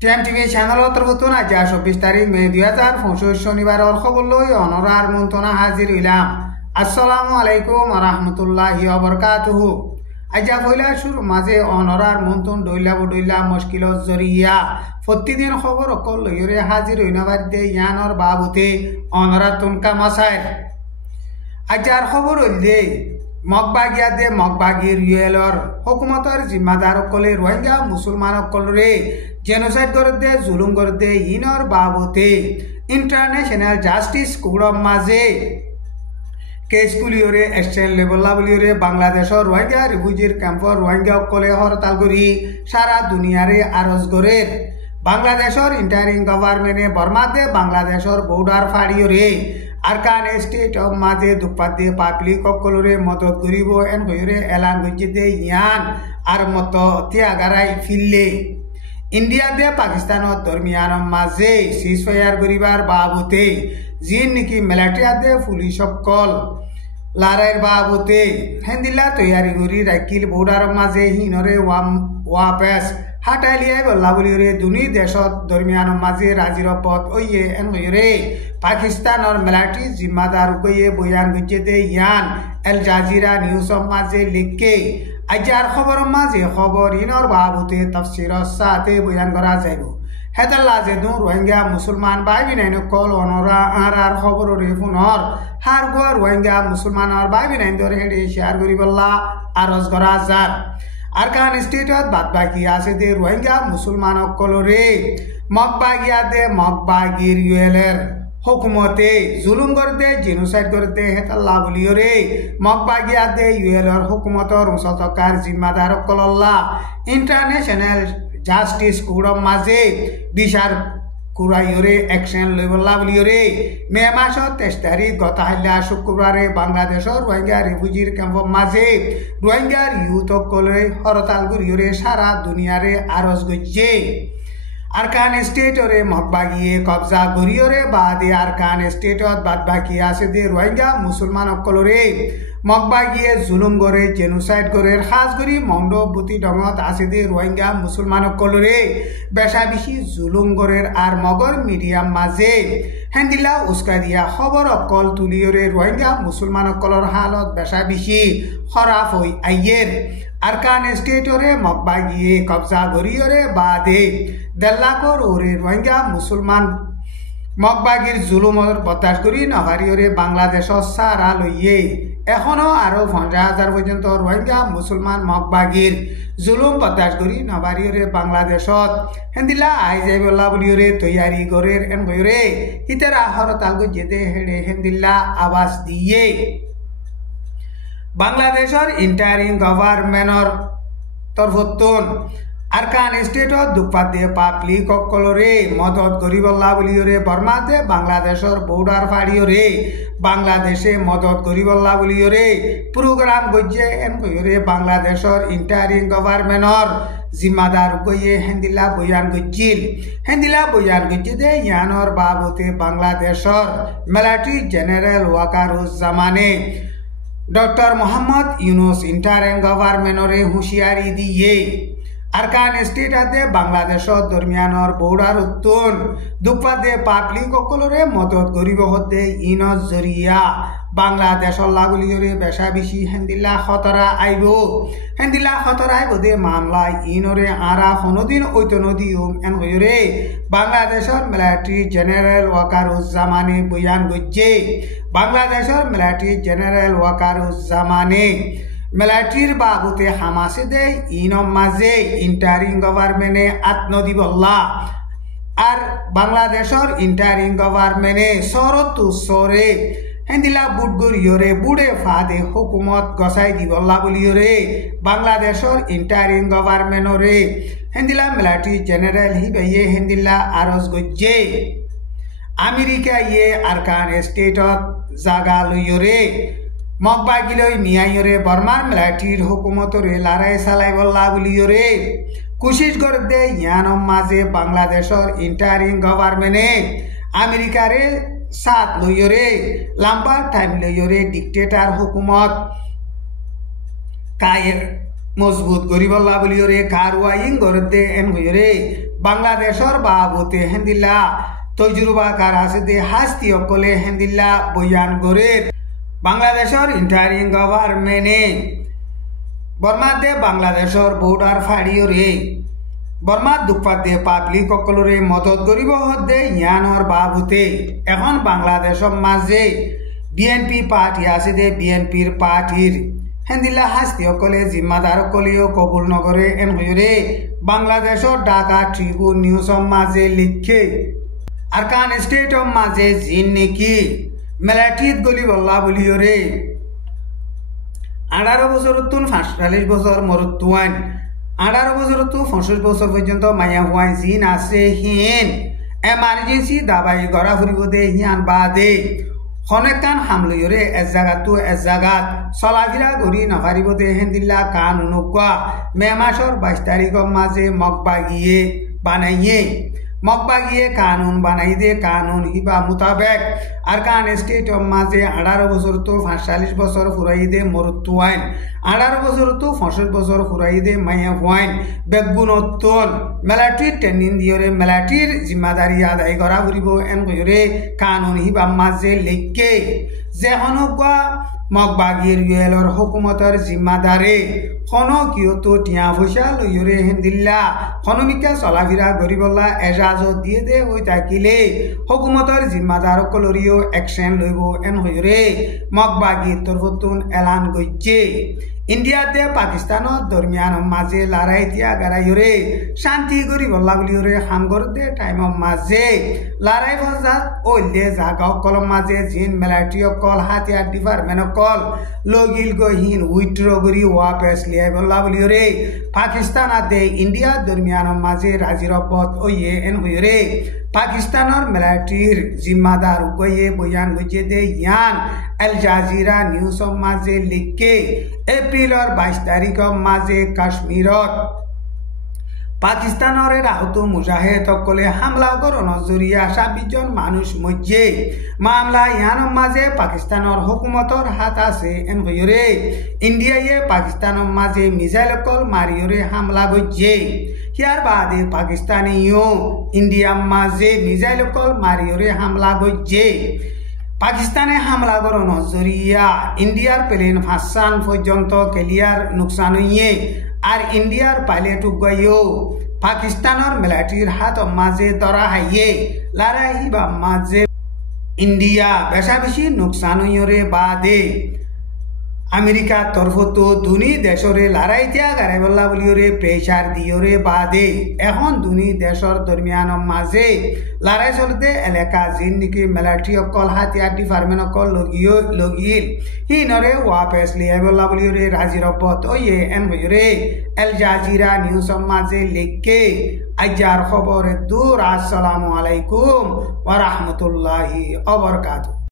TM TV চ্যানেলত নতুন আজ ২৪ তারিখ মে ২০২৫ শনিবারের খবর লই অনরার মন্ত্রণা হাজির হইলাম। আসসালামু আলাইকুম রহমতুল্লাহি ওবরকাতুহু। আজ পয়লা শুর মাঝে অনরার মন্ত্রণ ডইলা মুশকিল জরিয়া প্রতিদিন খবর অকল লইরে হাজির হইনাবার দে ইয়ানর বাবুতে অনরা তুনকা মাসায় আজার খবর হইলে মগবাগিয়াদে মগবাগির ইউএলর হুকুমতর জিম্মাদার অকলে রোহিঙ্গা মুসলমান অকলরে জেনোসাইড করে দে জুলুম করে দে ইনর বাবতে ইন্টারন্যাশনাল জাস্টিস কোর্টর মাঝে কেস কুলিওরে এক্সচেঞ্জ লেবলা বলিওরে বাংলাদেশর রোহিঙ্গা রিফিউজির ক্যাম্পর রোহিঙ্গা অকলে হরতাল করি সারা দুনিয়ারে আরজ করে বাংলাদেশর ইন্টারিং গভর্নমেন্টে বর্মাতে বাংলাদেশর বর্ডার ফাড়িওরে আরকান স্টেট অফ মাঝে দুপাতে পাবলিক অকলরে মদত করিব এন হইরে এলান গজিতে ইয়ান আর মত ত্যাগারাই ফিরলে ইন্ডিয়া দে পাকিস্তানত দরমিয়ান মাঝে সিজফায়ার করিবার বাবতে জিন নাকি মিলিটারি দে পুলিশ সকল লড়াইয়ের বাবতে হেন্দিলা তৈয়ারি করি রাখিল বর্ডার মাঝে হিনরে ওয়াপেস হাটাইলিয়াই বল্লা বলিরে দুনি দেশত দরমিয়ান মাঝে রাজির পথ ওইয়ে এন হইরে পাকিস্তানের মিলিটারি জিম্মাদার গইয়ে বয়ান গজিতে ইয়ান এল জাজিরা নিউজ মাঝে লিখকে আজার খবর মাঝে খবর ইনর বাবুতে তফসির সাথে বয়ান করা যাইব হেতাল্লা যে দু রোহিঙ্গা মুসলমান ভাই বিনাইন কল অনরা আর খবর রে পুনর হার গো রোহিঙ্গা মুসলমানের ভাই বিনাইন ধরে হেডে শেয়ার করি বললা আরজ করা যার আরকান স্টেটত বাদ বাকি আছে দে রোহিঙ্গা মুসলমান কলরে মগবাগিয়া দে মগবাগির ইউএলএর হুকুমতে জুলুম করতে জেনোসাইড করতে হেতাল্লা বলিওরে মগবাগিয়া দে ইউএলএর হুকুমতর সতকার জিম্মাদার কলল্লা ইন্টারন্যাশনাল জাস্টিস কোর্টর মাঝে বিচার কুরাইরে অ্যাকশন লইবল্লা বলিওরে মে মাসত 23 তারিখ গত হাইলা শুক্রবারে বাংলাদেশর রোহিঙ্গা রিফিউজির ক্যাম্পর মাঝে রোহিঙ্গার ইউথ কলে হরতাল করিওরে সারা দুনিয়ারে আরজ গজ্জে আরকান স্টেটরে মগবাগিয়ে কবজা গরিয়রে বাদে আরকান স্টেটত বাদ বাকি আছে দে রোহিঙ্গা মুসলমান অকলরে মগবাগিয়ে জুলুম করে জেনোসাইড করে খাস করি মণ্ডপতি ডঙত আছে দে রোহিঙ্গা মুসলমান অকলরে বেশা বেশি জুলুম করে আর মগর মিডিয়াম মাঝে হেন্দিলা উস্কা দিয়া খবর অকল তুলিয়রে রোহিঙ্গা মুসলমান অকলর হালত বেশা বেশি খরাপ হই আইয়ের আরকান স্টেটরে মগবাগিয়ে কবজা গরিয়রে বাদে দেল্লাকর ওরে রোহিঙ্গা মুসলমান মগবাগির জুলুমর বতাস করি নহারিয়রে বাংলাদেশর সারা লইয়ে এখনো আরো 50,000 পর্যন্ত রোহিঙ্গা মুসলমান মগবাগির জুলুম বতাস করি নবারিয়রে বাংলাদেশত হেন্দিলা আইজে বল্লা বলিয়রে তৈয়ারি গরের এন গয়রে হিতেরা হরতাল গজেতে হেডে হেন্দিলা আবাস দিয়ে বাংলাদেশর ইন্টারিং গভর্নমেন্টর তরফতন আরকান স্টেটত দুপাতে পাবলিক অকলরে মদত গরিবল্লা বলিওরে বর্মাতে বাংলাদেশর বর্ডার ফাড়িওরে বাংলাদেশে মদত গরিবল্লা বলিওরে প্রোগ্রাম গজ্জে এন কইরে বাংলাদেশর ইন্টারিং গভর্নমেন্টর জিম্মাদার গইয়ে হেন্দিলা বয়ান গজ্জিল হেন্দিলা বয়ান গজ্জে ইয়ানর বাবতে বাংলাদেশর মিলিটারি জেনারেল ওয়াকারুজ্জামানে ডক্টর মোহাম্মদ ইউনুস ইন্টারিং গভর্নমেন্টরে হুঁশিয়ারি দিয়ে আরকান স্টেটাতে বাংলাদেশত দরমিয়ানর বর্ডার উত্তন দুপাতে পাবলিক অকলরে মদত গরিব হতে ইনর জরিয়া বাংলাদেশর লাগুলিয়রে বেশা বেশি হেন্দিলা খতরা আইব হেন্দিলা খতরা আইব দে মামলা ইনরে আরা কোনোদিন ঐত নদী এন হইরে বাংলাদেশর মিলিটারি জেনারেল ওয়াকারুজ্জামানে বয়ান গজ্জে বাংলাদেশর মিলিটারি জেনারেল ওয়াকারুজ্জামানে মিলিটারির বাবুতে হামাসে দে ইনম মাঝে ইন্টারিং গভর্নমেন্টে আত্মদিবল্লা আর বাংলাদেশর ইন্টারিং গভর্নমেন্টে সরতু সরে হেন্দিলা বুট গরিয়রে বুড়ে ফাদে হুকুমত গসাই দিবল্লা বলিয়রে বাংলাদেশর ইন্টারিং গভর্নমেন্টরে হেন্দিলা মিলিটারি জেনারেল হিবাইয়ে হেন্দিলা আরজ গজ্জে আমেরিকা ইয়ে আরকান স্টেটত জাগা লইয়রে মগবাগিলই নিয়াইরে বর্মার মিলিটারির হুকুমতরে লড়াই চালাই বল্লা বলিয়রে কোশিশ করে দে ইয়ানম মাঝে বাংলাদেশর ইন্টারিং গভর্নমেন্টে আমেরিকারে সাথ লইয়রে লম্বা টাইম লইয়রে ডিক্টেটার হুকুমত কায়ের মজবুত গরিবল্লা বলিওরে কারওয়াইং গরদে এন হইরে বাংলাদেশর বাবুতে হেন্দিল্লা তজুরবাকার আছে দে হাস্তি অকলে হেন্দিল্লা বয়ান গরের বাংলাদেশর ইন্টারিং গভর্নমেন্টে বর্মাদে বাংলাদেশর বর্ডার ফাড়িওরে বর্মার দুঃখাদে পাবলিক অকলরে মদত গরিব হদ্দে ইয়ানর বাবুতে এখন বাংলাদেশর মাঝে বিএনপি পার্টি আছে দে বিএনপির পার্টির হেন্দিল্লা হাস্তি অকলে জিম্মাদার অকলেও কবুল নগরে এন হইরে বাংলাদেশর ঢাকা ট্রিবিউন নিউজর মাঝে লিখে আরকান স্টেটর মাঝে জিন নেকি মেলাটিত গলি বল্লা বলিওরে 18 বছর তুন 45 বছর মরুতুয়ান 18 বছর তু 65 বছর পর্যন্ত মায়া হুয়ান জিন আছে হিন এমার্জেন্সি দাবাই গড়া ফুরিব দে হিয়ান বাদে হনেকান হামলইরে এজাগাত চলাফিরা গড়ি নফারিব দে হেন্দিল্লা কান উনুকা মে মাসর 22 তারিখর মাঝে মকবাগিয়ে কানুন বানাই দে কানুন হিবা মোতাবেক আরকান স্টেটর মাঝে 18 বছর তো 45 বছর ফুরাই দে মরুতুয়াইন 18 বছর তো 65 বছর ফুরাই দে মায়া হুয়াইন বেগুনত্তন মেলাটির ট্রেনিং দিয়রে মেলাটির জিম্মাদারি আদায় করা ফুরিব এন কইরে কানুন হিবা মাঝে লেখকে যে হনকা মকবাগির ইয়েলর হুকুমতর জিম্মাদারে কোনো কিয়তো টিয়া পয়সা লইরে হেন্দিল্লা হনমিকা চলাফিরা গরিবল্লা এজাজত দিয়ে দে হই থাকিলে হুকুমতর জিম্মাদার কলরিও অ্যাকশন লইব এন হইরে মকবাগির তরফতুন এলান গইছে ইন্ডিয়াতে পাকিস্তানত দরমিয়ান মাঝে লড়াই দিয়া গারাইরে শান্তি গরিবল্লা বলিরে হামগর দে টাইমর মাঝে লড়াই বজাত ওইলে জাগা কলম মাঝে জিন মেলাটি কল হাতিয়ার ডিপার্টমেন্ট কল লগিল গহিন উইথড্র করি ওয়াপস লিয়াই বল্লা বলিরে পাকিস্তান আদে ইন্ডিয়া দরমিয়ান মাঝে রাজিরবত ওইয়ে এন হইরে পাকিস্তানের মিলিটারির জিম্মাদার গয়ে বয়ান গজে দে ইয়ান আল জাজিরা নিউজর মাঝে লিখে এপ্রিলর 22 তারিখর মাঝে কাশ্মীরত পাকিস্তানের আহত মুজাহিদ সকলে হামলা করানোর জরিয়া 26 জন মানুষ মধ্যে মামলা ইয়ানোর মাঝে পাকিস্তানের হুকুমতর হাত আছে এন হইরে ইন্ডিয়ায়ে পাকিস্তানের মাঝে মিসাইল কল মারিয়রে হামলা গজে ইয়ার বাদে পাকিস্তানিও ইন্ডিয়ার মাঝে মিসাইল কল মারিয়রে হামলা গজে পাকিস্তানে হামলা করানোর জরিয়া ইন্ডিয়ার প্লেন ফাঁসান পর্যন্ত ক্লিয়ার নুকসান হইয়ে আর ইন্ডিয়ার পাইলট গইও পাকিস্তানের মিলিটারির হাত মাঝে ধরা হাইয়ে লড়াই বা মাঝে ইন্ডিয়া বেশা বেশি নুকসান হইরে বাদে আমেরিকার তরফতো দুনি দেশরে লড়াই দিয়া গারাই বল্লা বলিওরে প্রেসার দিওরে বাদে এখন দুনি দেশর দরমিয়ানের মাঝে লড়াই চলতে এলাকা জিন নাকি মিলিটারি অকল হাতিয়ার ডিপার্টমেন্ট অকল লগিল হিনরে ওয়াপস লিয়াই বল্লা বলিওরে রাজিরবত ওইয়ে এন হইরে আল জাজিরা নিউজর মাঝে লিখকে আজার খবরে দূর আসসালামু আলাইকুম ওয়া রাহমাতুল্লাহি ওয়া বারাকাতুহু।